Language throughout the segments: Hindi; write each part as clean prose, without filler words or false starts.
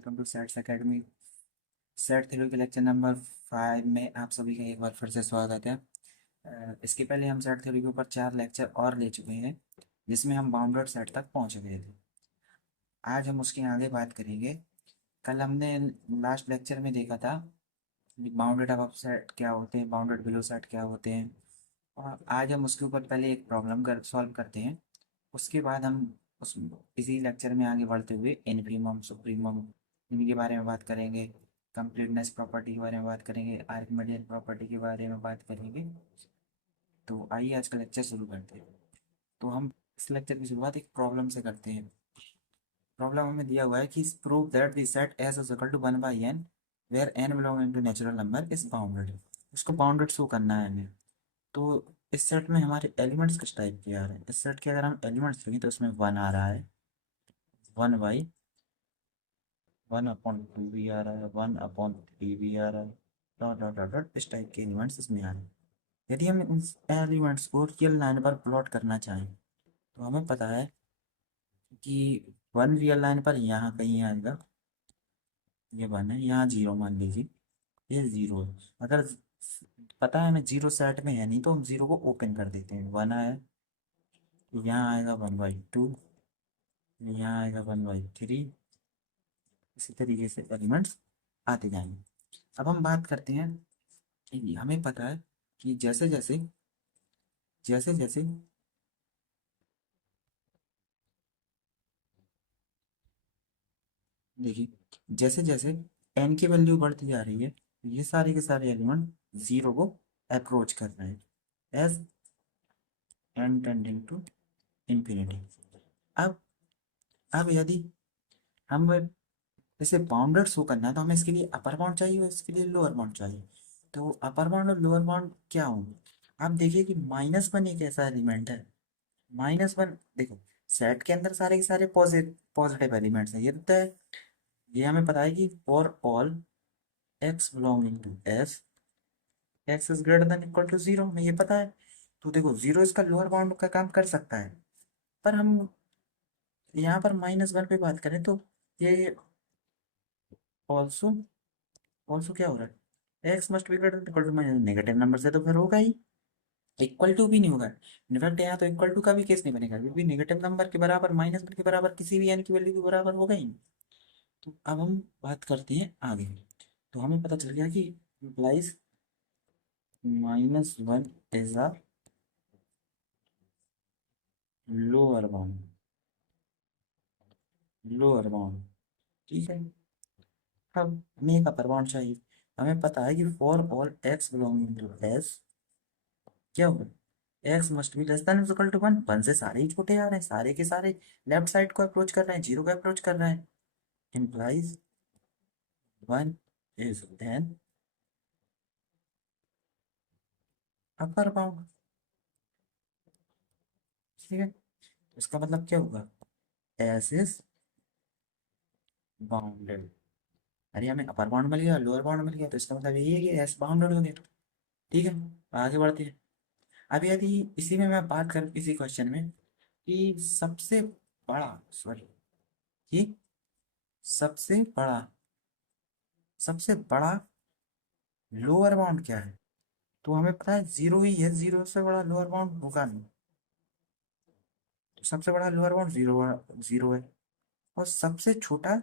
Welcome two sets academy. Set theory के लेक्चर नंबर 5 में आप सभी का एक बार फिर से स्वागत है। इसके पहले हम सेट थ्योरी के ऊपर 4 लेक्चर और ले चुके हैं, जिसमें हम बाउंडेड सेट तक पहुंच गए थे। आज हम उसके आगे बात करेंगे। कल हमने लास्ट लेक्चर में देखा था बाउंडेड अबव सेट क्या होते हैं, बाउंडेड बिलो सेट क्या होते हैं। और आज हम उसके ऊपर पहले एक प्रॉब्लम कर सॉल्व करते हैं। उसके बाद हम उस इसी लेक्चर में आगे बढ़ते हुए इनफीमम सुप्रीमम इनके बारे में बात करेंगे। कंप्लीटनेस प्रॉपर्टी के बारे में बात करेंगे, आर्किमिडियन प्रॉपर्टी के बारे में बात करेंगे। तो आइए आज का लेक्चर शुरू करते हैं। तो हम इस लेक्चर की शुरुआत एक प्रॉब्लम से करते हैं। प्रॉब्लम हमें दिया हुआ है कि prove that the set S is equal to 1 by n where n belonging to natural number is bounded. उसको बाउंडेड शो करना है हमें। तो इस सेट में हमारे एलिमेंट्स किस टाइप के आ रहे हैं? इस सेट के अगर हम एलिमेंट्स देखें तो इसमें 1 आ रहा है, 1 बाई 1/2 भी आ रहा है, 1/3 भी आ रहा है, डॉट डॉट डॉट डॉट इस टाइप के एलिमेंट्स इसमें आ रहे हैं। यदि हम इन एलिमेंट्स को रियल लाइन पर प्लॉट करना चाहें तो हमें पता है कि 1 रियल लाइन पर यहाँ कहीं आएगा, ये 1 है, यहाँ 0 मान लीजिए, ये 0 है। अगर पता है हमें 0 सेट में है नहीं तो हम 0 को ओपन कर देते हैं। 1 आया, यहाँ आएगा 1/2, यहाँ आएगा 1/3, इसी तरीके से एलिमेंट्स आते जाएंगे। अब हम बात करते हैं कि हमें पता है कि जैसे जैसे जैसे जैसे देखिए, जैसे जैसे एन की वैल्यू बढ़ती जा रही है ये सारे के सारे एलिमेंट 0 को अप्रोच कर रहे हैं as n tending to infinity. अब अब यदि हम जैसे बाउंडेड शो करना है तो हमें इसके लिए अपर बाउंड चाहिए और इसके लिए लोअर बाउंड चाहिए। तो अपर बाउंड और लोअर बाउंड क्या होंगे? आप देखिए कि -1 एक ऐसा एलिमेंट है। -1 देखो, सेट के अंदर सारे के सारे पॉजिटिव एलिमेंट्स हैं, ये तो है। ये हमें पता है कि for all x belonging to S x is greater than equal to 0, हमें ये पता है। तो देखो 0 इसका लोअर बाउंड का काम कर सकता है। पर हम यहाँ पर -1 पे बात करें तो ये ऑल्सो ऑल्सो क्या हो रहा है, x must be greater than equal to minus, negative number से तो फिर होगा ही, इक्वल टू भी नहीं होगा। इनफैक्ट यहाँ तो इक्वल टू का भी केस नहीं बनेगा, क्योंकि नेगेटिव नंबर के बराबर -1 के बराबर किसी भी एन की वैल्यू के बराबर होगा ही नहीं। तो अब हम बात करते हैं आगे। तो हमें पता चल गया कि implies -1 is a lower bound, lower bound, ठीक है। अब हमें एक अपर बाउंड चाहिए। हमें पता है कि for all x belonging to S क्या होगा, x must be less than equal to 1। 1 से सारे ही छोटे आ रहे हैं, सारे के सारे लेफ्ट साइड को अप्रोच कर रहे हैं, 0 को अप्रोच कर रहे हैं। Implies 1 is then upper bound, ठीक है। तो इसका मतलब क्या होगा, एस इज बाउंडेड। अरे हमें अपर बाउंड मिल गया, लोअर बाउंड मिल गया, तो इसका मतलब यही है कि एस बाउंडेड हो गया, ठीक है। आगे बढ़ते हैं। अब यदि इसी में मैं बात करूं इसी क्वेश्चन में कि सबसे बड़ा, सॉरी, कि सबसे बड़ा सबसे बड़ा लोअर बाउंड क्या है, तो हमें पता है 0 ही है, 0 से बड़ा लोअर बाउंड होगा नहीं। तो सबसे बड़ा लोअर बाउंड 0 0 है। और सबसे छोटा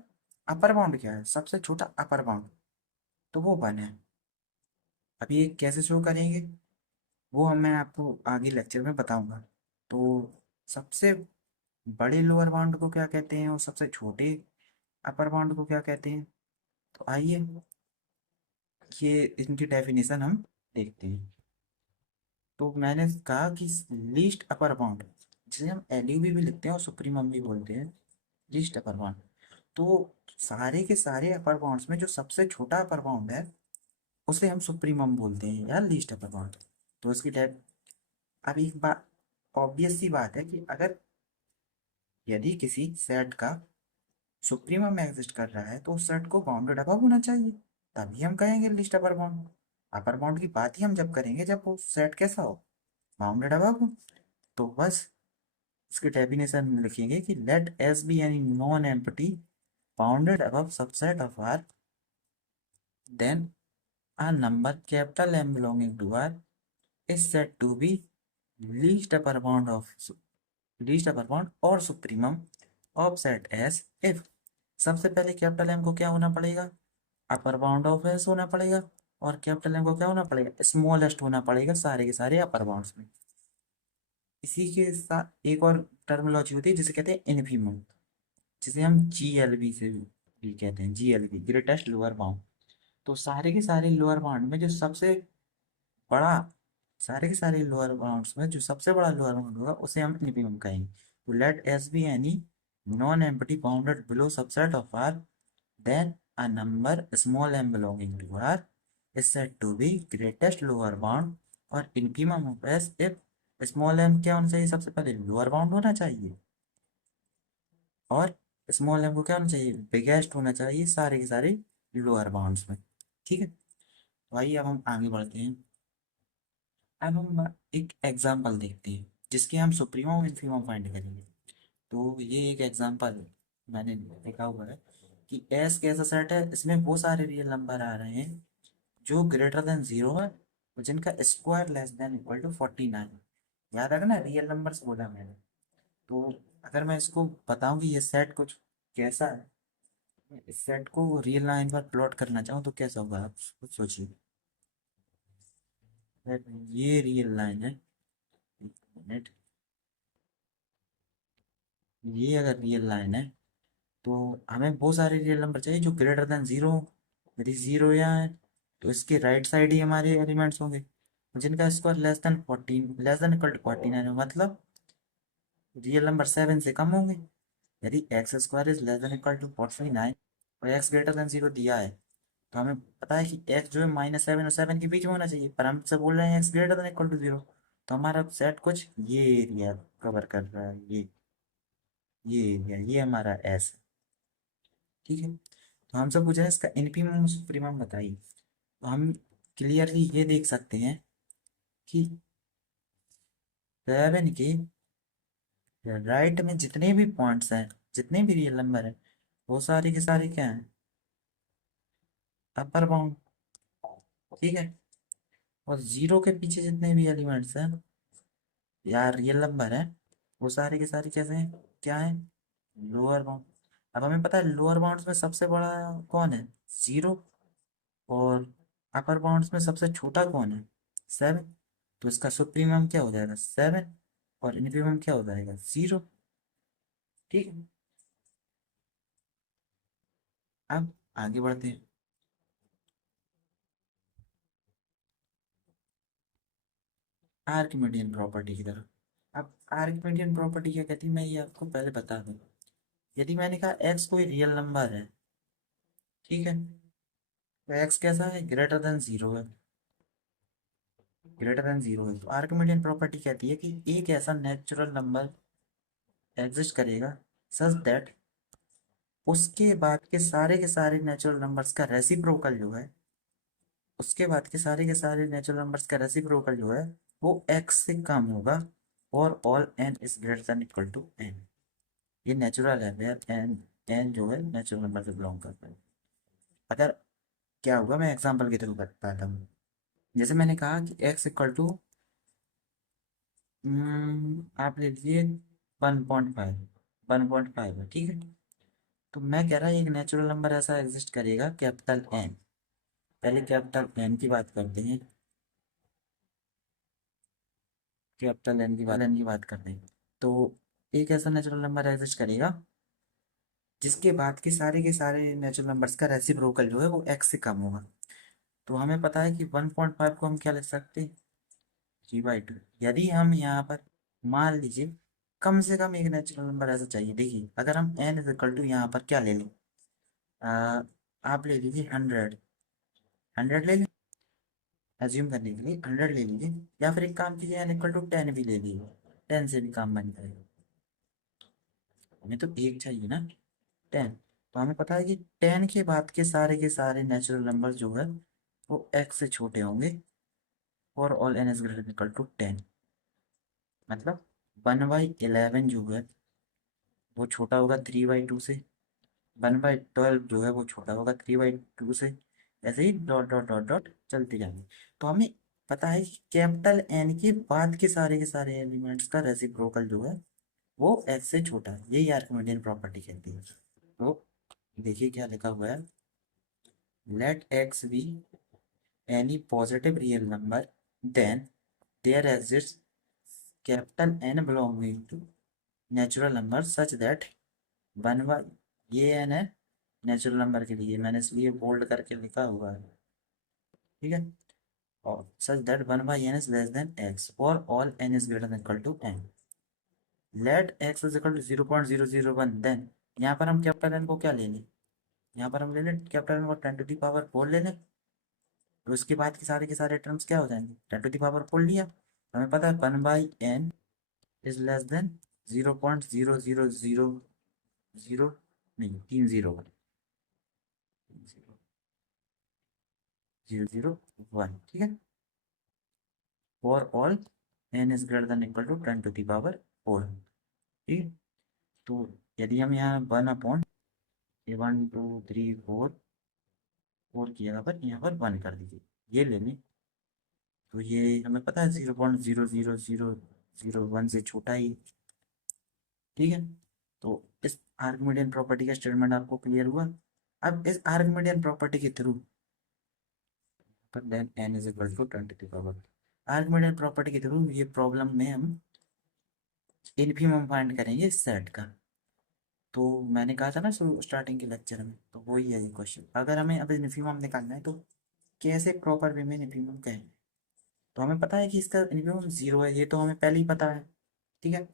अपर बाउंड क्या है, सबसे छोटा अपर बाउंड तो वो 1 है। अभी ये कैसे शो करेंगे वो मैं आपको आगे लेक्चर में बताऊंगा। तो सबसे बड़े लोअर बाउंड को क्या कहते हैं और सबसे छोटे अपर बाउंड को क्या कहते हैं, तो आइए ये इनकी डेफिनेशन हम देखते हैं। तो मैंने कहा कि लीस्ट अपर बाउंड, जिसे हम एलयूवी भी लिखते हैं और सुप्रीमम भी बोलते हैं, लीस्ट अपर बाउंड। तो सारे के सारे अपर बाउंड्स में जो सबसे छोटा अपर बाउंड है उसे हम सुप्रीमम बोलते हैं या लीस्ट अपर बाउंड। तो इसकी टाइप, अब एक बात, ऑब्वियस सी बात है कि अगर यदि किसी सेट का सुप्रीमम एग्जिस्ट कर रहा है तो उस सेट को बाउंडेड अबव होना चाहिए, तभी हम कहेंगे list upper bound. Upper bound की बात ही हम जब करेंगे जब वो सेट कैसा हो, बाउंडेड अबव हो। तो बस इसकी डेफिनेशन लिखेंगे कि let S be any non empty bounded above subset of R, then a number capital M belonging to R is said to be least upper bound of least upper bound or supremum of set S if। सबसे पहले कैपिटल एम को क्या होना पड़ेगा, अपर बाउंड ऑफ एस होना पड़ेगा, और कैपिटल एम को क्या होना पड़ेगा, स्मॉलेस्ट होना पड़ेगा सारे के सारे अपर बाउंड्स में। इसी के साथ एक और टर्मिनोलॉजी होती है जिसे कहते हैं इन्फीमम, जिसे हम जीएलबी से भी कहते हैं, जीएलबी ग्रेटेस्ट लोअर बाउंड। तो सारे के सारे लोअर बाउंड में जो सबसे बड़ा, सारे के सारे लोअर बाउंड्स में जो सबसे बड़ा लोअर बाउंड होगा उसे हम इन्फीमम कहेंगे। तो let S be any non empty bounded below subset of R, then a number small M belonging to R is said to be greatest lower bound और infimum of S if small m क्या होना चाहिए, सबसे पहले लोअर बाउंड होना चाहिए, और स्मॉल एम को क्या होना चाहिए, बिगेस्ट होना चाहिए सारे के सारे लोअर बाउंड्स में। ठीक है, तो आइए अब हम आगे बढ़ते हैं। अब हम एक एग्जाम्पल देखते हैं जिसके हम सुप्रीमो और इन्फीमम फाइंड करेंगे। तो ये एक एग्जाम्पल मैंने लिखा हुआ है कि एस कैसा सेट है, इसमें वो सारे रियल नंबर आ रहे हैं जो ग्रेटर देन जीरो है और जिनका square less than equal to 49। याद रखना रियल नंबर्स बोला मैंने। तो अगर मैं इसको बताऊं कि ये सेट कुछ कैसा है, इस सेट को रियल लाइन पर प्लॉट करना चाहूँ तो कैसा होगा, आप कुछ सोचिए। ये रियल लाइन है, एक मिनट, ये अगर रियल लाइन है तो हमें बहुत सारे रियल नंबर चाहिए जो ग्रेटर देन जीरो। यदि जीरो यहाँ है तो इसके राइट साइड ही हमारे एलिमेंट्स होंगे, जिनका square less than 14 less than equal to 49 है, मतलब रियल नंबर 7 से कम होंगे। यदि x square is less than equal to 49 और एक्स ग्रेटर देन जीरो दिया है, तो हमें पता है कि एक्स जो है -7 और 7 के बीच में होना चाहिए, पर हम से बोल रहे हैं x greater than equal to zero. तो हमारा सेट कुछ ये एरिया कवर कर रहा है, ये एरिया, ये हमारा एस है। ठीक है, तो हमसे पूछा है इसका इनफीमम सुप्रीमम बताइए। तो हम क्लियरली ये देख सकते हैं कि 7 के राइट में जितने भी पॉइंट्स हैं, जितने भी रियल नंबर हैं, वो सारे के सारे क्या हैं, अपर बाउंड। ठीक है, और जीरो के पीछे जितने भी एलिमेंट्स हैं या रियल नंबर हैं, वो सारे के सारे कैसे हैं, क्या है, लोअर बाउंड। अब हमें पता है लोअर बाउंड्स में सबसे बड़ा कौन है, जीरो, और अपर बाउंड्स में सबसे छोटा कौन है, 7। तो इसका सुप्रीमम क्या हो जाएगा, 7, और इनफीमम क्या हो जाएगा, जीरो। ठीक है, अब आगे बढ़ते हैं आर्किमिडियन प्रॉपर्टी की तरफ। अब आर्किमिडियन प्रॉपर्टी क्या कहती है, मैं ये आपको पहले बता दूं। यदि मैंने कहा एक्स कोई रियल नंबर है, ठीक है, तो एक्स कैसा है, ग्रेटर देन जीरो है, ग्रेटर देन जीरो है, तो आर्किमिडियन प्रॉपर्टी कहती है कि एक ऐसा नेचुरल नंबर एग्जिस्ट करेगा सच दैट उसके बाद के सारे नेचुरल नंबर्स का रेसिप्रोकल जो है, उसके बाद के सारे नेचुरल नंबर्स का रेसिप्रोकल जो है वो x से कम होगा, और all n is greater than equal to n। ये नेचुरल है, वेयर n जो है नेचुरल नंबर से बिलोंग करता है। अगर क्या होगा, मैं एग्जांपल के थ्रू बताता हूँ। जैसे मैंने कहा कि x इक्वल टू आप ले लीजिए 1.5, 1.5 है, ठीक है। तो मैं कह रहा है एक नेचुरल नंबर ऐसा एग्जिस्ट करेगा कैपिटल n। पहले कैपिटल n की बात करते हैं, कैपिटल एन की बात करते हैं। तो एक ऐसा नेचुरल नंबर एग्जिस्ट करेगा जिसके बाद के सारे नेचुरल नंबर्स का रेसिप्रोकल जो है वो x से कम होगा। तो हमें पता है कि 1.5 को हम क्या लिख सकते हैं, 3/2। यदि हम यहाँ पर मान लीजिए कम से कम एक नेचुरल नंबर ऐसा चाहिए, देखिए अगर हम n इज इक्वल टू यहाँ पर क्या ले लें, आ, आप ले लीजिए 100, 100 ले लें, एज्यूम करने के लिए 100 ले लीजिए, या फिर एक काम कीजिए n इक्वल टू 10 भी ले लीजिए, 10 से भी काम बन जाएगा। हमें तो एक चाहिए ना, 10। तो हमें पता है कि 10 के बाद के सारे नेचुरल नंबर जो है वो x से छोटे होंगे, और all n is greater equal to 10। मतलब 1/11 जो है वो छोटा होगा 3/2 से, 1/12 जो है वो छोटा होगा 3/2 से। ऐसे ही डॉट डॉट डॉट डॉट चलते जाएंगे। तो हमें पता है कि कैपिटल एन के बाद के सारे एलिमेंट्स का रेसिप्रोकल जो है वो एक्स से छोटा है। यही आर्किमिडियन प्रॉपर्टी कहती है। तो देखिए क्या लिखा हुआ है, let x be any positive real number then there exist capital N belonging to natural number such that one by ये एन है नेचुरल नंबर के लिए, मैंने इसलिए बोल्ड करके लिखा हुआ है। ठीक है, और such that one by n is less than x और all N is greater than equal to n. Let x is equal to 0.001 then यहाँ पर हम कैपिटल एन को क्या ले लें, यहाँ पर हम ले लें कैपिटल एन को 10 to the power 4 ले लें। तो इसके बाद के सारे टर्म्स क्या हो जाएंगे, 10 to the power 4 लिया। हमें पता है 1/n इज लेस देन 0.0000 नहीं 301 001। ठीक है, for all N is greater than equal to 10 to the power 4। ठीक है, तो यदि हम यहाँ 1/, ये 1 2 3 4 की जगह पर यहाँ पर 1 कर दीजिए, ये ले लें। तो ये हमें पता है 0.00001 से छोटा ही। ठीक है, तो इस आर्किमिडियन प्रॉपर्टी का स्टेटमेंट आपको क्लियर हुआ। अब इस आर्किमिडियन प्रॉपर्टी के through then n is equal to 10 to the power, Archimedean property के थ्रू ये प्रॉब्लम में हम इन्फिमम फाइंड करेंगे इस सेट का। तो मैंने कहा था ना स्टार्टिंग के लेक्चर में, तो वही है ये क्वेश्चन। अगर हमें अब इन्फिमम निकालना है तो कैसे प्रॉपर वे में इन्फिमम कहें। तो हमें पता है कि इसका इन्फिमम 0 है, ये तो हमें पहले ही पता है। ठीक है,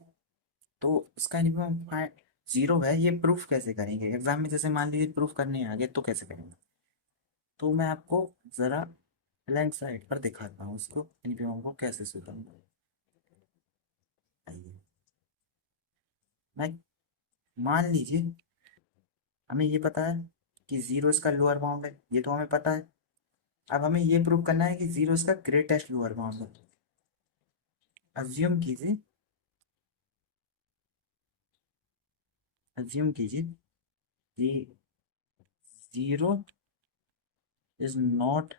तो इसका इन्फिमम 0 है, ये प्रूफ कैसे करेंगे एग्जाम में, जैसे मान लीजिए प्रूफ करने आ गए तो कैसे करेंगे। तो मैं आपको ज़रा ब्लैंक साइड पर दिखाता हूँ उसको इन्फिमम को कैसे सुधारूँ। आइए, मैं मान लीजिए हमें ये पता है कि 0 इसका लोअर बाउंड है, ये तो हमें पता है। अब हमें ये प्रूव करना है कि 0 इसका ग्रेटेस्ट लोअर बाउंड है। अज्यूम कीजिए कि 0 इज नॉट,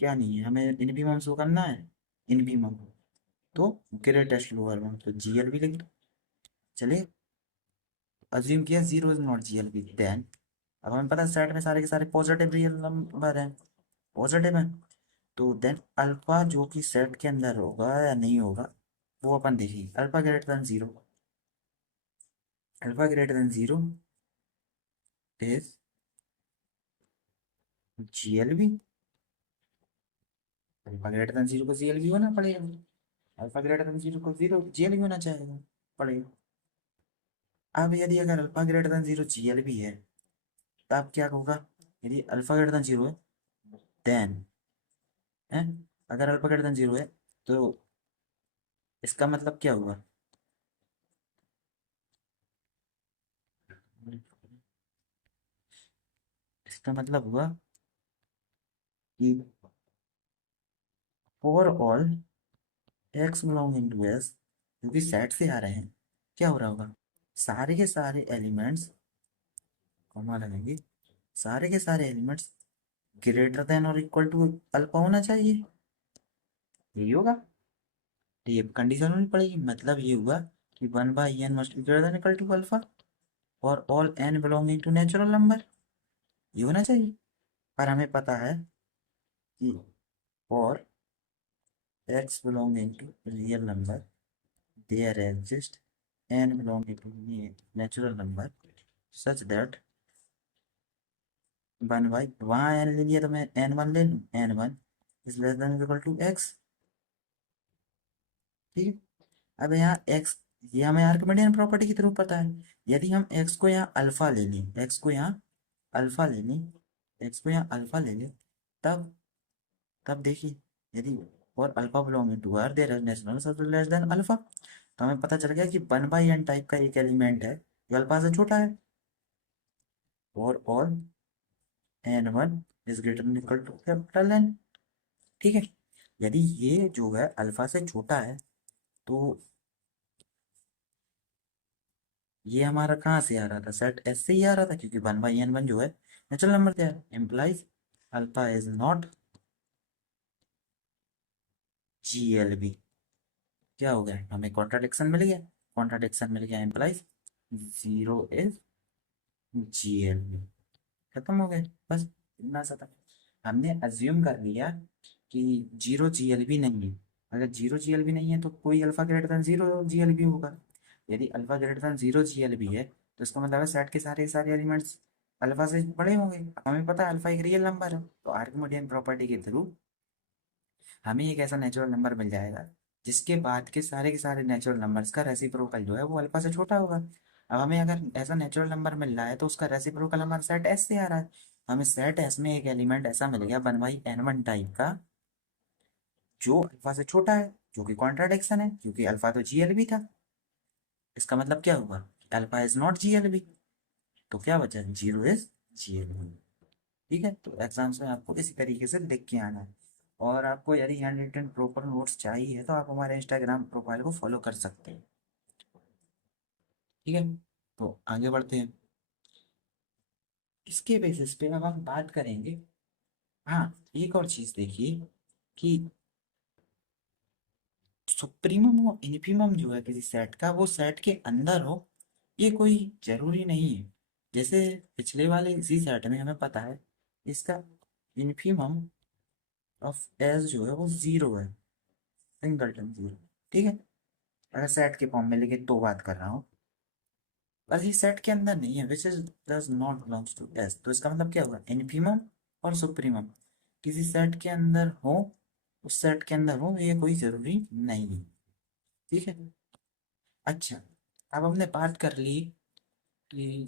क्या नहीं है, हमें इनफिमम शो करना है इनफिमम, तो ग्रेटेस्ट लोअर बाउंड तो जीएल भी लिख दो। चलिए, अज्यूम किया 0 इज नॉट जीएल भी, देन अब हमें पता है सेट में सारे के सारे पॉजिटिव रियल नंबर हैं, पॉजिटिव हैं। तो देन अल्फा जो कि सेट के अंदर होगा या नहीं होगा वो अपन देखिए। Alpha greater than 0, alpha greater than 0 is GLB. Alpha greater than 0 को जीएलबी होना पड़ेगा, अल्फा ग्रेटर देन 0 को 0 जीएलबी होना चाहिए पड़ेगा। अब यदि अगर अल्फा ग्रेटर देन 0 जीएलबी है तब क्या होगा, यदि अल्फा ग्रेटर देन 0 है देन है, अगर अल्फा ग्रेटर देन 0 है तो इसका मतलब क्या हुआ, इसका मतलब हुआ कि for all x belonging to S, क्योंकि सेट से आ रहे हैं, क्या हो रहा होगा, सारे के सारे एलिमेंट्स कॉमा लगेंगे, सारे के सारे एलिमेंट्स ग्रेटर देन और इक्वल टू अल्फा होना चाहिए, यही होगा। तो ये कंडीशन होनी पड़ेगी, मतलब ये हुआ कि 1/n must be greater than equal to alpha और all n belonging to natural number, ये होना चाहिए। पर हमें पता है कि for x belonging to real number there exist n belonging to natural number such that 1/, वहाँ n ले लिया तो मैं n1 ले लूँ, n1 is less than equal to x। ठीक है, अब यहाँ x, ये हमें आर्किमिडियन प्रॉपर्टी के थ्रू पता है। यदि हम x को यहाँ अल्फा ले लें, x को यहाँ अल्फा ले लें, x को यहाँ अल्फा ले लें, तब तब देखिए यदि और alpha belonging to R there is natural सब लेस देन अल्फा, तो हमें पता चल गया कि 1/n टाइप का एक एलिमेंट है जो अल्फा से छोटा है और all n1 is greater than equal to capital N। ठीक है, यदि ये जो है अल्फा से छोटा है तो ये हमारा कहाँ से आ रहा था, सेट एस से ही आ रहा था, क्योंकि 1/n1 जो है नेचुरल नंबर क्या है, implies alpha is not GLB। क्या हो गया, हमें कॉन्ट्राडिक्शन मिल गया, कॉन्ट्राडिक्शन मिल गया इम्प्लाइज 0 इज GLB। खत्म हो गए, बस इतना सा था। हमने अज्यूम कर लिया कि 0 GLB नहीं है। अगर 0 GLB नहीं है तो कोई अल्फा ग्रेटर देन 0 GLB होगा। यदि अल्फा ग्रेटर देन 0 GLB है तो इसका मतलब है सेट के सारे सारे एलिमेंट्स अल्फा से बड़े होंगे। अब हमें पता है अल्फा एक रियल नंबर है, तो आर्किमिडियन प्रॉपर्टी के थ्रू हमें एक ऐसा नेचुरल नंबर मिल जाएगा जिसके बाद के सारे नेचुरल नंबर्स का रेसिप्रोकल जो है वो अल्फा से छोटा होगा। अब हमें अगर ऐसा नेचुरल नंबर मिल रहा है तो उसका रेसिप्रोकल हमारा सेट एस से आ रहा है। हमें सेट एस में एक एलिमेंट ऐसा मिल गया 1/n1 टाइप का जो अल्फा से छोटा है, जो कि कॉन्ट्राडिक्शन है क्योंकि अल्फा तो GLB था। इसका मतलब क्या हुआ, अल्फा इज नॉट GLB। तो क्या बचा, 0 इज GLB। ठीक है, तो एग्जाम्स में आपको इसी तरीके से लिख के आना है। और आपको यदि हैंड रिटन प्रॉपर नोट्स चाहिए तो आप हमारे इंस्टाग्राम प्रोफाइल को फॉलो कर सकते हैं। ठीक है, तो आगे बढ़ते हैं। इसके बेसिस पे अब हम बात करेंगे। हाँ, एक और चीज देखिए कि सुप्रीमम और इन्फीमम जो है किसी सेट का वो सेट के अंदर हो, ये कोई जरूरी नहीं है। जैसे पिछले वाले इसी सेट में हमें पता है इसका इन्फीमम ऑफ एस जो है वो 0 है, सिंगलटन 0। ठीक है, अगर सेट के फॉर्म में लिखे तो बात कर रहा हूँ, बस ये सेट के अंदर नहीं है, which is does not belongs to S. तो इसका मतलब क्या हुआ, इन्फीमम और सुप्रीमम किसी सेट के अंदर हो, उस सेट के अंदर हो, ये कोई जरूरी नहीं है। ठीक है, अच्छा, अब हमने बात कर ली कि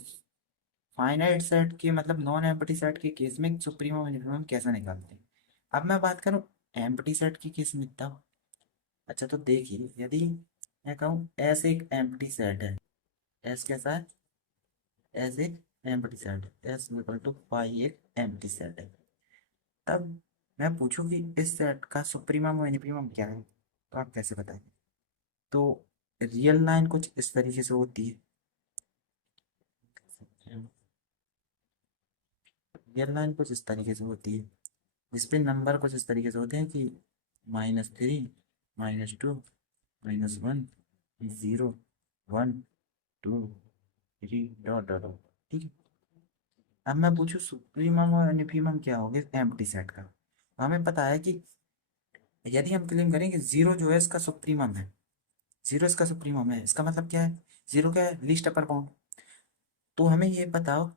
फाइनाइट सेट के मतलब नॉन एम्प्टी सेट के केस में सुप्रीमम और इन्फीमम कैसे निकालते हैं। अब मैं बात करूं एम्प्टी सेट के केस में तब। अच्छा, तो देखिए यदि मैं कहूँ एस एक एम्प्टी सेट है, एस कैसा है, एस एक एम्प्टी सेट है, एस इक्वल टू पाई एक एम्प्टी सेट है, तब मैं पूछूं कि इस सेट का सुप्रीमम और इन्फीमम क्या है, तो आप कैसे बताएंगे। तो रियल लाइन कुछ इस तरीके से होती है, रियल लाइन कुछ इस तरीके से होती है, जिसपे नंबर कुछ इस तरीके से होते हैं कि -3, -2, -1, 0, 1, 2, 3 डॉट डॉट डॉट। ठीक है, अब मैं पूछूं सुप्रीमम और इन्फीमम क्या होंगे एम्प्टी सेट का। तो हमें पता है कि यदि हम क्लेम करें कि 0 जो है इसका सुप्रीमम है, 0 इसका सुप्रीमम है, इसका मतलब क्या है, 0 क्या है, लीस्ट अपर बाउंड। तो हमें ये बताओ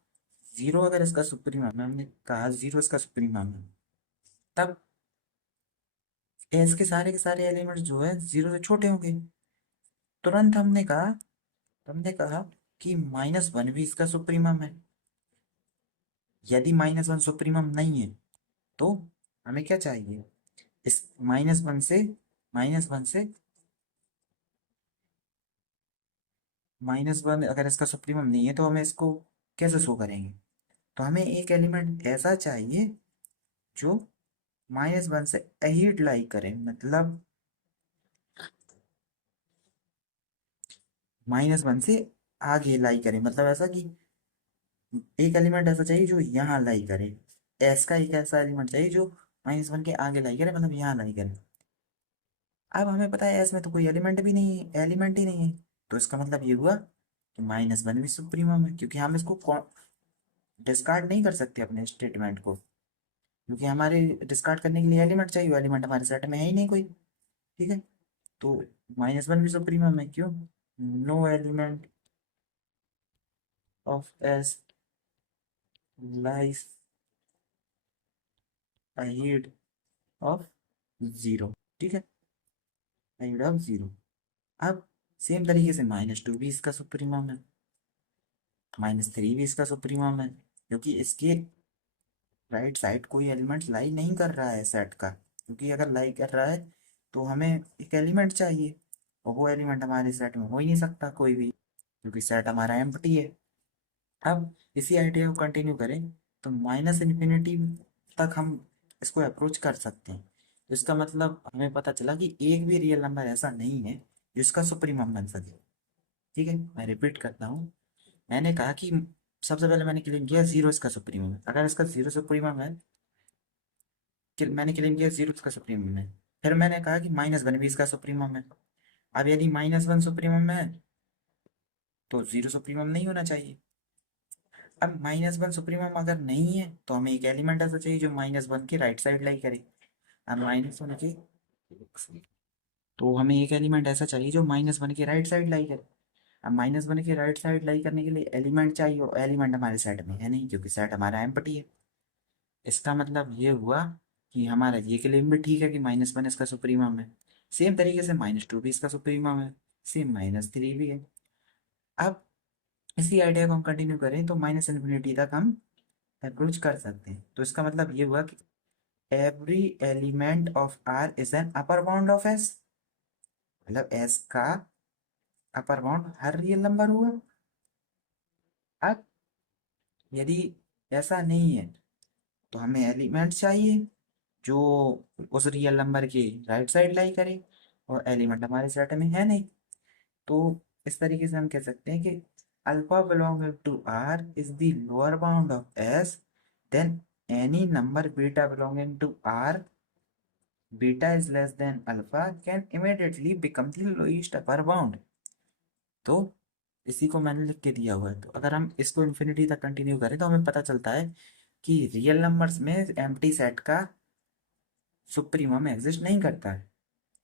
0 अगर इसका सुप्रीमम है, हमने कहा 0 इसका सुप्रीमम है, तब एस के सारे एलिमेंट्स जो है 0 से छोटे होंगे। तुरंत हमने कहा कि -1 भी इसका सुप्रीमम है। यदि -1 सुप्रीमम नहीं है तो हमें क्या चाहिए, इस -1 से -1 अगर इसका सुप्रीमम नहीं है तो हमें इसको कैसे शो करेंगे। तो हमें एक एलिमेंट ऐसा चाहिए जो -1 से अहीड लाई करे, मतलब -1 से आगे लाई करे, मतलब ऐसा कि एक एलिमेंट ऐसा चाहिए जो यहाँ लाई करे। एस का एक ऐसा एलिमेंट चाहिए जो -1 के आगे लाई करे, मतलब यहाँ लाई करे। अब हमें पता है एस में तो कोई एलिमेंट भी नहीं है, एलिमेंट ही नहीं है। तो इसका मतलब ये हुआ कि -1 भी सुप्रीमम है, क्योंकि हम इसको डिस्कार्ड नहीं कर सकते अपने स्टेटमेंट को, क्योंकि हमारे डिस्कार्ड करने के लिए एलिमेंट चाहिए, एलिमेंट हमारे सेट में है ही नहीं कोई। ठीक है, तो -1 भी सुप्रीमम है, क्यों, no element of S lies ahead of 0। ठीक है, अहेड ऑफ 0। अब सेम तरीके से -2 भी इसका सुप्रीमम है, -3 भी इसका सुप्रीमम है, क्योंकि इसके राइट साइड कोई एलिमेंट लाई नहीं कर रहा है सेट का, क्योंकि अगर लाई कर रहा है तो हमें एक एलिमेंट चाहिए, और वो एलिमेंट हमारे सेट में हो ही नहीं सकता कोई भी, क्योंकि सेट हमारा एम्प्टी है। अब इसी आइडिया को कंटिन्यू करें तो -∞ तक हम इसको अप्रोच कर सकते हैं। तो इसका मतलब हमें पता चला कि एक भी रियल नंबर ऐसा नहीं है जिसका सुप्रीमम बन सके। ठीक है, मैं रिपीट करता हूँ। मैंने कहा कि सबसे पहले मैंने क्लेम किया जीरो इसका सुप्रीमम है। अगर इसका जीरो सुप्रीमम है, मैंने क्लेम किया जीरो इसका सुप्रीमम है। फिर मैंने कहा कि माइनस वन भी इसका सुप्रीमम है। अब यदि माइनस वन सुप्रीमम है तो जीरो सुप्रीमम नहीं होना चाहिए। अब माइनस वन सुप्रीमम अगर नहीं है तो हमें एक एलिमेंट ऐसा चाहिए जो माइनस वन की राइट साइड लाई करे। अब माइनस वन की, तो हमें एक एलिमेंट ऐसा चाहिए जो माइनस वन की राइट साइड लाई करे। अब माइनस वन की राइट साइड लाई करने के लिए एलिमेंट चाहिए, और एलिमेंट हमारे सेट में है नहीं क्योंकि सेट हमारा एम्प्टी है। इसका मतलब ये हुआ कि हमारा ये क्लेम भी ठीक है कि माइनस वन इसका सुप्रीमम है। सेम तरीके से माइनस टू भी इसका सुप्रीमम है, सेम माइनस थ्री भी है। अब इसी आइडिया को हम कंटिन्यू करें तो माइनस इन्फिनिटी तक हम अप्रोच कर सकते हैं। तो इसका मतलब ये हुआ कि every element of R is an upper bound of S, मतलब एस का अपर बाउंड हर रियल नंबर हुआ। अब यदि ऐसा नहीं है तो हमें एलिमेंट चाहिए जो उस रियल नंबर की राइट साइड लाई करे, और एलिमेंट हमारे सेट में है नहीं। तो इस तरीके से हम कह सकते हैं कि alpha belonging to R is the lower bound of S, then any number beta belonging to R, beta is less than alpha, can immediately become the lowest upper bound. तो इसी को मैंने लिख के दिया हुआ है। तो अगर हम इसको इन्फिनिटी तक कंटिन्यू करें तो हमें पता चलता है कि रियल नंबर्स में एम्प्टी सेट का सुप्रीमम एग्जिस्ट नहीं करता है।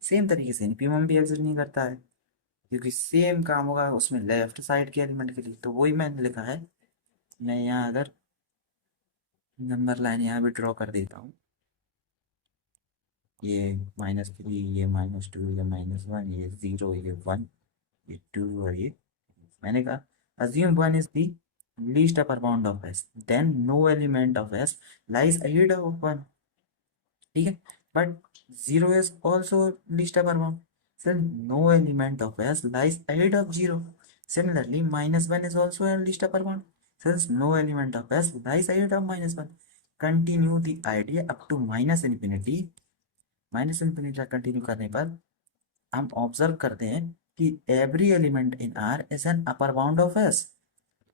सेम तरीके से इन्फीमम भी एग्जिस्ट नहीं करता है, क्योंकि सेम काम होगा उसमें लेफ्ट साइड के एलिमेंट के लिए। तो वही मैंने लिखा है। मैं यहाँ अगर नंबर लाइन यहाँ भी ड्रॉ कर देता हूँ, ये माइनस थ्री, ये माइनस टू, ये माइनस वन, ये जीरो, ये वन, ये टू, और ये मैंने कहा assume one is the least upper bound of S, then no element of S lies ahead of one, ठीक है। But zero is also least upper bound, since no element of S lies ahead of zero. Similarly, minus one is also a least upper bound, since no element of S lies ahead of minus one. Continue the idea up to minus infinity. Minus infinity तक कंटिन्यू करने पर हम ऑब्जर्व करते हैं कि every element in R is an upper bound of S.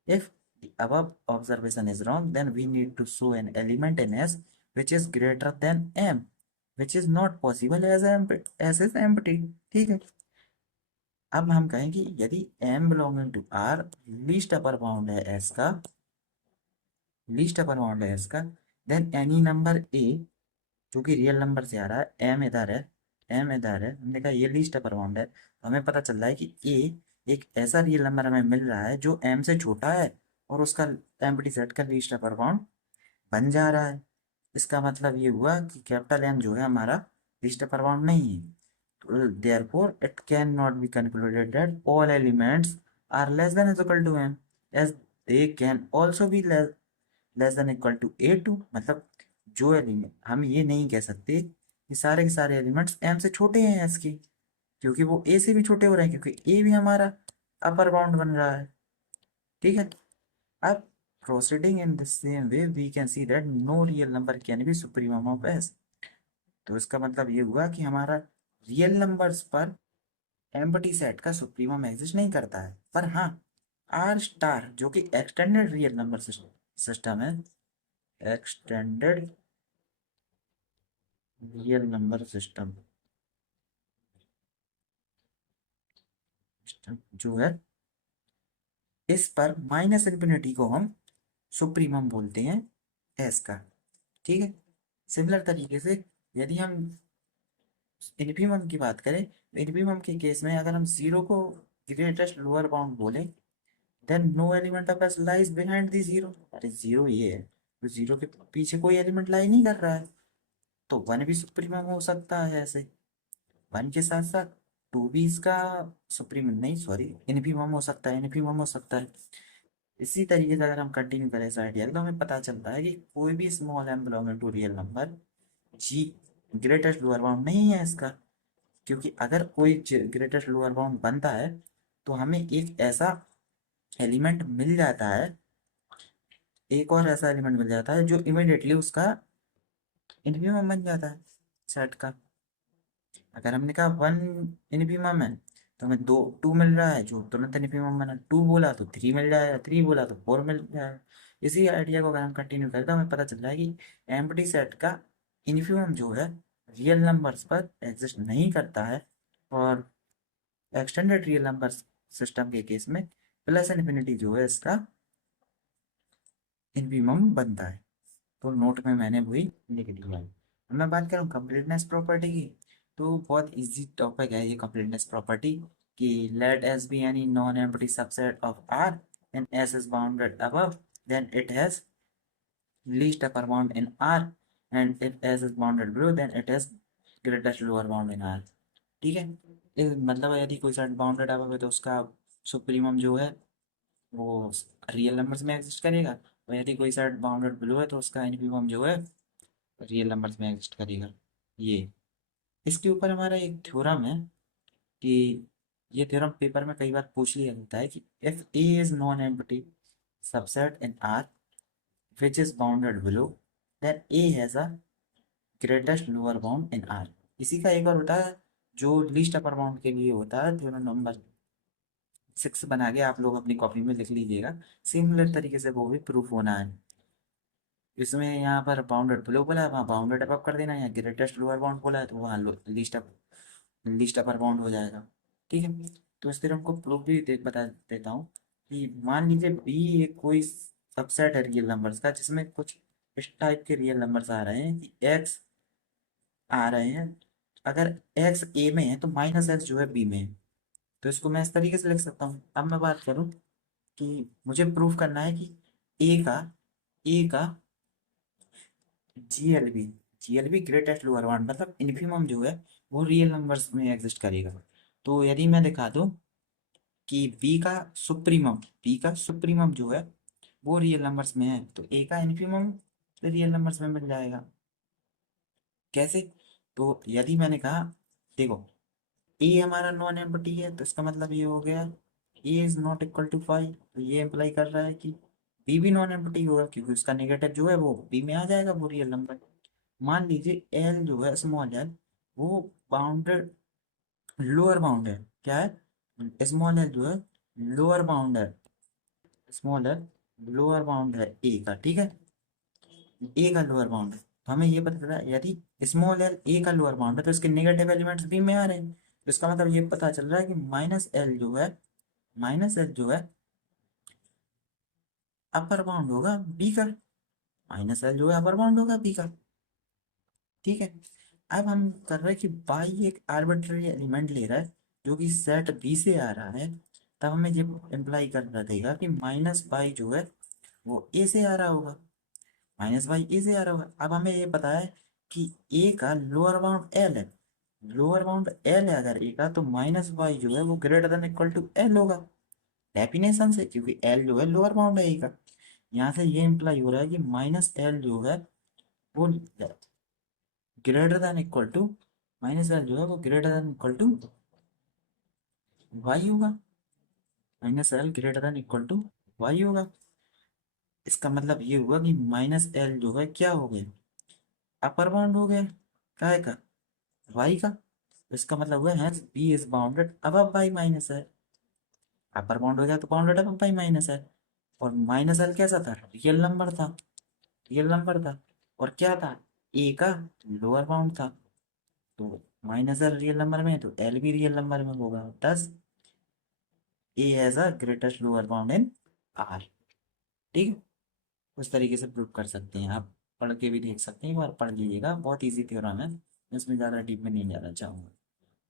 If the above observation is wrong, then we need to show an element in S which is greater than M, which is not possible as S is empty, ठीक है। अब हम कहेंगे यदि M belonging to R least upper bound है S का, लीस्ट अपर बाउंड है S का, देन एनी नंबर A जो कि रियल नंबर से आ रहा है, M इधर है, M इधर है, हमने कहा ये लीस्ट अपर बाउंड है, तो हमें पता चल रहा है कि A एक ऐसा रियल नंबर हमें मिल रहा है जो M से छोटा है और उसका एम्प्टी सेट का लीस्ट अपर बाउंड बन जा रहा है। इसका मतलब ये हुआ कि कैपिटल M जो है हमारा लीस्ट अपर बाउंड नहीं है। तो therefore it can not be concluded that all elements are less than is equal to M, as they can also be less than equal to A2। मतलब जो एलिमेंट, हम ये नहीं कह सकते कि सारे के सारे एलिमेंट्स M से छोटे हैं S के, क्योंकि वो A से भी छोटे हो रहे हैं, क्योंकि A भी हमारा अपर बाउंड बन रहा है, ठीक है। अब proceeding in the same way we can see that no real number can be supremum of S। तो इसका मतलब ये हुआ कि हमारा रियल नंबर्स पर एम्प्टी सेट का सुप्रीमम एग्जिस्ट नहीं करता है। पर हाँ, आर स्टार जो कि एक्सटेंडेड रियल नंबर सिस्टम है, एक्सटेंडेड रियल नंबर सिस्टम जो है, इस पर माइनस इन्फिनिटी को हम सुप्रीमम बोलते हैं एस का, ठीक है। सिमिलर तरीके से यदि हम इन्फीमम की बात करें, इन्फीमम के केस में अगर हम जीरो को ग्रेटेस्ट लोअर बाउंड बोले, then no element of S lies behind the zero. अरे जीरो ये है तो जीरो के पीछे कोई एलिमेंट लाई नहीं कर रहा है, तो वन भी सुप्रीमम हो सकता है ऐसे। वन के साथ साथ टू भी इसका सुप्रीमम नहीं, सॉरी, इन्फीमम हो सकता है, इन्फीमम हो सकता है। इसी तरीके से अगर हम कंटिन्यू करें इस आइडिया तो हमें पता चलता है कि कोई भी small M belonging to real number जी ग्रेटेस्ट लोअर बाउंड नहीं है इसका, क्योंकि अगर कोई ग्रेटेस्ट लोअर बाउंड बनता है तो हमें एक ऐसा एलिमेंट मिल जाता है, एक और ऐसा एलिमेंट मिल जाता है जो इमिडिएटली उसका इन्फीमम बन जाता है सेट का। अगर हमने कहा वन इन्फीमम है तो हमें दो टू मिल रहा है जो तुरंत इन्फीमम बना, टू बोला तो थ्री मिल जाएगा, थ्री बोला तो फोर मिल जाएगा। इसी आइडिया को अगर हम कंटिन्यू करते हैं हमें पता चल रहा है कि एम्प्टी सेट का इन्फीमम जो है रियल नंबर्स पर एग्जिस्ट नहीं करता है, और एक्सटेंडेड रियल नंबर सिस्टम के केस में प्लस इन्फिनिटी जो है इसका इन्फीमम बनता है। तो नोट में मैंने वही लिख दिया है। अब मैं बात करूँ कंप्लीटनेस प्रॉपर्टी की, तो बहुत इजी टॉपिक है ये कंप्लीटनेस प्रॉपर्टी, कि let S be any non empty subset of R and S is bounded above, then it has least upper bound in R, and if S is bounded below then it has greatest lower bound in R. ठीक है, मतलब यदि कोई सेट बाउंडेड अबव है तो उसका सुप्रीमम जो है वो रियल नंबर्स में एग्जिस्ट करेगा, और यदि कोई सेट बाउंडेड बिलो है तो उसका इन्फीमम जो है रियल नंबर्स में एग्जिस्ट करेगा। ये इसके ऊपर हमारा एक थ्योरम है कि ये थ्योरम पेपर में कई बार पूछ लिया जाता है कि if A is non empty subset in R which is bounded below then A has a greatest lower bound in R. इसी का एक और होता है जो लीस्ट अपर बाउंड के लिए होता है, थ्योरम नंबर 6 बना के आप लोग अपनी कॉपी में लिख लीजिएगा। सिमिलर तरीके से वो भी प्रूफ होना है। इसमें यहाँ पर बाउंडेड बिलो बोला है, वहाँ बाउंडेड अबव कर देना है, या ग्रेटेस्ट लोअर बाउंड बोला है तो वहाँ लीस्ट अपर बाउंड हो जाएगा। ठीक है, तो इस तरह हमको प्रूफ भी बता देता हूँ कि मान लीजिए बी एक कोई सबसेट है रियल नंबर्स का, जिसमें कुछ इस टाइप के रियल नंबर्स आ रहे हैं कि एक्स आ रहे हैं, अगर एक्स ए में है तो माइनस एक्स जो है बी में है। तो इसको मैं इस तरीके से लिख सकता हूँ। अब मैं बात करूँ कि मुझे प्रूफ करना है कि ए का GLB GLB greatest lower bound मतलब इन्फीमम जो है वो रियल नंबर्स में एग्जिस्ट करेगा। तो यदि मैं दिखा दूं कि बी का सुप्रीमम जो है वो रियल नंबर्स में है, तो ए का इन्फीमम रियल नंबर्स में मिल जाएगा। कैसे? तो यदि मैंने कहा, देखो ए हमारा नॉन एम्प्टी है तो इसका मतलब ये हो गया ए इज नॉट इक्वल टू 5, तो ये इम्प्लाई कर रहा है कि बी भी नॉन एम्प्टी होगा, क्योंकि उसका नेगेटिव जो है वो बी में आ जाएगा, वो रियल नंबर। मान लीजिए एल जो है स्मॉल एल वो बाउंडेड लोअर बाउंड है, क्या है स्मॉल एल जो है लोअर बाउंड है, स्मॉल एल लोअर बाउंड है ए का। ठीक है, ए का लोअर बाउंड है, तो हमें ये पता चला यदि स्मॉल एल ए का लोअर बाउंड है तो इसके नेगेटिव एलिमेंट्स बी में आ रहे हैं, तो इसका मतलब ये पता चल रहा है कि माइनस एल जो है अपर बाउंड होगा बी का, माइनस एल जो है अपर बाउंड होगा बी का। ठीक है, अब हम कर रहे हैं कि बाई एक आर्बिट्ररी एलिमेंट ले रहा है जो कि सेट बी से आ रहा है, तब हमें ये इम्प्लाई कर रहा देगा कि माइनस बाई जो है वो ए से आ रहा होगा, माइनस बाई ए से आ रहा होगा। अब हमें ये पता है कि ए का लोअर बाउंड एल है, लोअर बाउंड एल है अगर ए का, तो माइनस बाई जो है वो greater than equal to L होगा डेफिनेशन से, क्योंकि एल जो है लोअर बाउंड है ए का। यहाँ से ये इम्प्लाई हो रहा है कि माइनस एल जो है वो greater than equal to, minus L जो है वो greater than equal to y होगा, minus L greater than equal to y होगा। इसका मतलब ये हुआ कि माइनस एल जो है क्या हो गया, अपर बाउंड हो गया, काय का वाई का। इसका मतलब हुआ है बी इज बाउंडेड अब बाई माइनस है, अपर बाउंड हो गया तो बाउंडेड अब बाई माइनस है। और माइनस एल कैसा था, रियल नंबर था, रियल नंबर था, और क्या था ए का लोअर बाउंड था। तो माइनस एल रियल नंबर में है तो एल भी रियल नंबर में होगा, दस ए has a greatest lower bound in R. ठीक है, उस तरीके से प्रूव कर सकते हैं आप, पढ़ के भी देख सकते हैं, एक बार पढ़ लीजिएगा, बहुत इजी थ्योरम है। इसमें ज़्यादा डीप में नहीं जाना चाहूँगा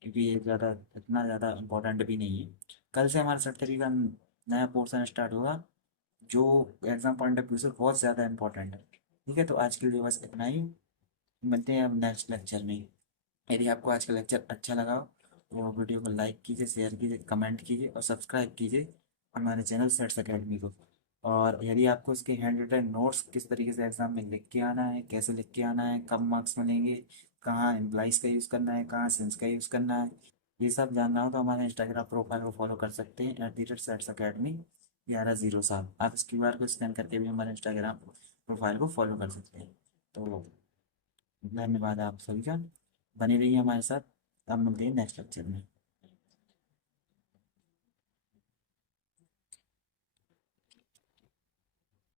क्योंकि ये ज़्यादा इतना ज़्यादा इम्पोर्टेंट भी नहीं है। कल से हमारा सब्जेक्ट का नया पोर्सन स्टार्ट होगा जो एग्जाम पॉइंट ऑफ व्यू से बहुत ज़्यादा इंपॉर्टेंट है। ठीक है, तो आज के लिए बस इतना ही, मिलते हैं अब नेक्स्ट लेक्चर में। यदि आपको आज का लेक्चर अच्छा लगा हो तो वीडियो को लाइक कीजिए, शेयर कीजिए, कमेंट कीजिए और सब्सक्राइब कीजिए हमारे चैनल सेट्स अकेडमी को। और यदि आपको इसके हैंड रिटन नोट्स किस तरीके से एग्जाम में लिख के आना है, कैसे लिख के आना है, कब मार्क्स मिलेंगे, कहाँ एम्प्लॉइज का यूज़ करना है, कहाँ सेंस का यूज़ करना है, ये सब जानना हो तो हमारे इंस्टाग्राम प्रोफाइल को फॉलो कर सकते हैं @सेट्स अकेडमी 1107। आप इस QR को स्कैन करके भी हमारे इंस्टाग्राम प्रोफाइल को फॉलो कर सकते हैं। तो धन्यवाद आप सभी का, बने रहिए हमारे साथ। अब मिलते हैं नेक्स्ट लेक्चर में।